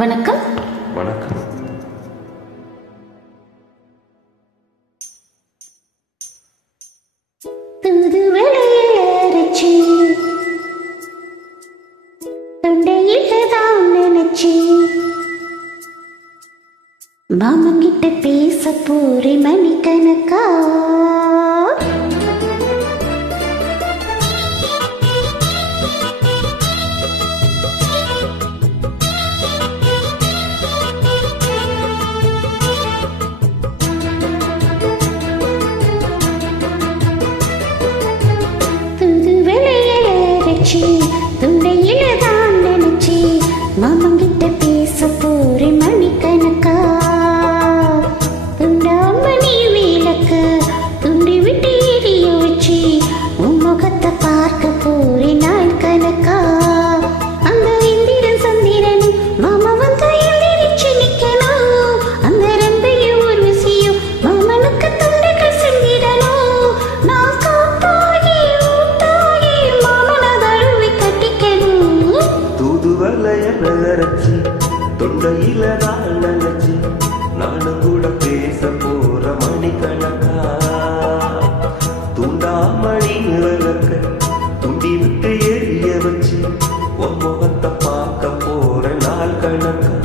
வணக்கம். வணக்கம். தூது வெளியேறிச்சு தொண்டையில தான் நினைச்சு மாமங்கிட்ட பேச போறே மணிக்கணக்கா. துண்டையில தான் நினைச்சு மாமங்கிட்ட பேச போறே மணிக்கணக்கா. துண்டாமணி விளக்கு துண்டி விட்டு எரிய வச்சு உன் முகத்தை பார்க்க போறே நாள் கணக்கா. அந்த இந்திரன் சந்திரனும் மாமா வந்து எழுந்திரிச்சு நிக்கணும். அந்த ரெம்பையும் ஒரு விஷயம் மாமனுக்கு துண்டுகள் செஞ்சிடணும். நான் காத்தாகி ஊத்தாகி மாமனை தழுவி கட்டிக்கணும். தூதுவளைய நகரச்சி தொண்டையில நான் நினைச்சு நானும் கூட பேச போற மணிக்கணக்கா. துண்டாமணி விளக்க துண்டி விட்டு எரிய வச்சு உன் முகத்தை பார்க்க போற நாள் கணக்கா.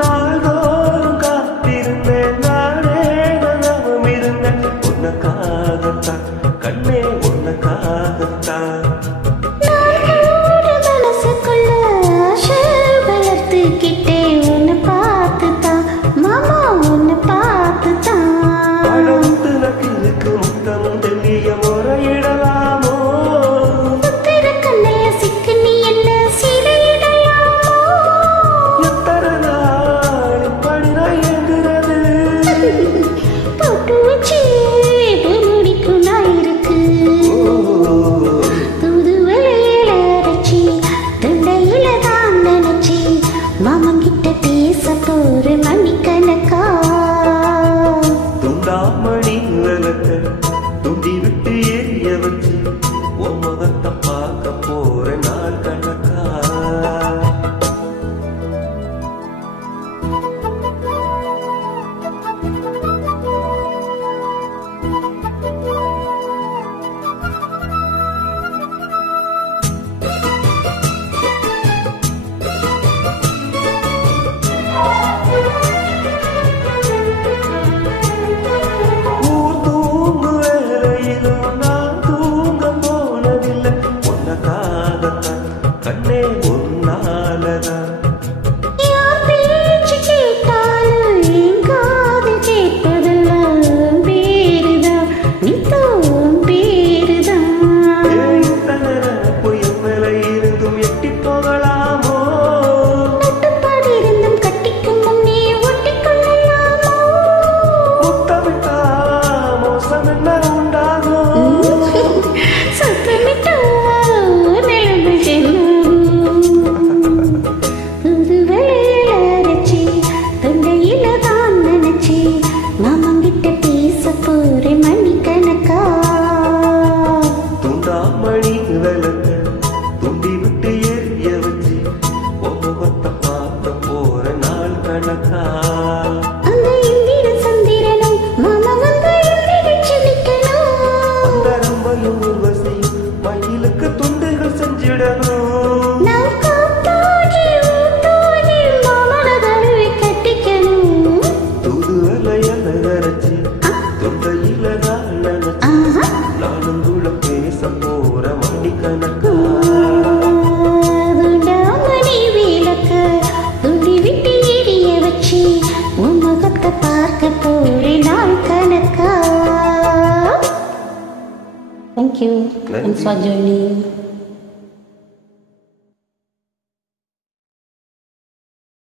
நாள்தோறும் காத்திருந்தேன் நானே நனவும் இருந்தேன் உனக்காகத்தான் கண்ணே உனக்காகத்தான். மனசுக்குள்ள ஆசை வளர்த்துக்கிட்டே உன்னை பார்த்துதான் மாமா உன்னை பார்த்துதான். பழமுத்து நக்கு இருக்கு முத்தமும் தெல்லிய முறையிடலாமோ. புத்திர கண்ணைய சிக்கு நீ என்ன சிறையிடலாமோ. எத்தனை நாள் இப்படி நான் ஏங்குறது. போட்டு வச்சு முடிக்கும் நான் இருக்கு. தூது வளையல அரைச்சி தொண்டையில தான் நினைச்சி மாமங்கிட்ட பேச போற மணிக்கணக்கா. துண்டாமணி விளக்க துண்டி விட்டு எரிய வச்சு உன் முகத்தை பார்க்க போற நாள் கணக்கா. ஊர் தூங்கு வேளையிலும் நான் தூங்க போனதில்லை உனக்காகத்தான் கண்ணே உன்னாலதான். யார் பேச்சு கேட்டாலும் என் காதில் கேட்பதெல்லாம் பேருதான் நித்தம் பேருதான். இத்தனை நினைப்பு என் மேல இருந்தும் எட்டி போகலாமோ. கட்டுப்பாடு இருந்தும் கட்டிக்கும் முன்னே ஒட்டிக்கொள்ளலாமோ. முத்தமிட்டா மோசம் என்ன உண்டாகும். சத்தமிட்டா நிலைமை என்னாகும். புது வேலையில அரைச்சி தொண்டையில தான் நினைச்சி மாமங்கிட்ட பேச போறே மணிக்கணக்கா. துண்டாமணி விளக்க துண்டி விட்டு எரிய வச்சு உன் முகத்தை பார்க்க போற நாள் கணக்கா. அந்த இந்திர சந்திரனும் மாமா வந்து எழுந்திரிச்சு நிக்கணும். அந்த ரம்பையும் உர்வசியும் மயிலுக்கு துண்டுகள் செஞ்சிடணும். நான் காத்தாகி ஊத்தாகி மாமனை தழுவி கட்டிக்கணும். தூதுவளைய நகரச்சி தொண்டையில நான் நினைச்சு ஆஹா. நானும் கூட பேச போற மணிக்கணக்கா. துண்டாமணி விளக்கு துண்டி விட்டு எரிய வச்சு உன் முகத்தை பார்க்க போறே நாள் கணக்கா. Thank you. Thanks for joining.